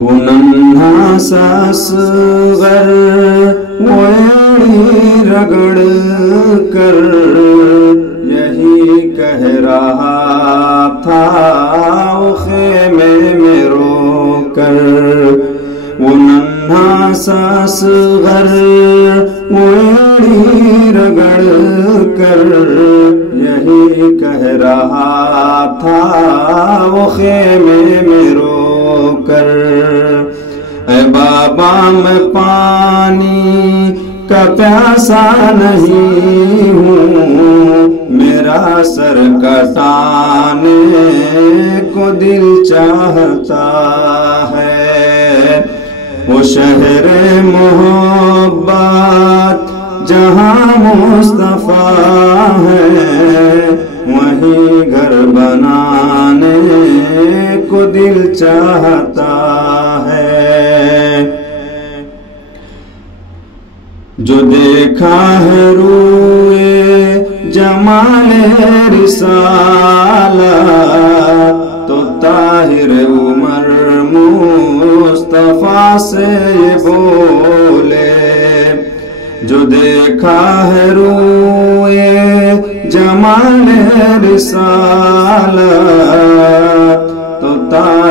وہ ننھا سا اصغر وہ ایڑی رگڑ کر یہی کہہ رہا تھا وہ خیمے میں رو کر. وہ ننھا سا اصغر وہ ایڑی رگڑ کر یہی کہہ رہا تھا وہ خیمے میں رو کر. اے بابا میں پانی کا پیاسا نہیں ہوں، میرا سر کٹانے کو دل چاہتا ہے. وہ شہر محبت جہاں مصطفیٰ ہے وہیں گھر بنانے کو دل چاہتا ہے. جو دیکھا ہے روئے جمال رسالہ تو طاہر عمر مصطفیٰ سے یہ بولے. جو دیکھا ہے روئے جمال رسالہ تو طاہر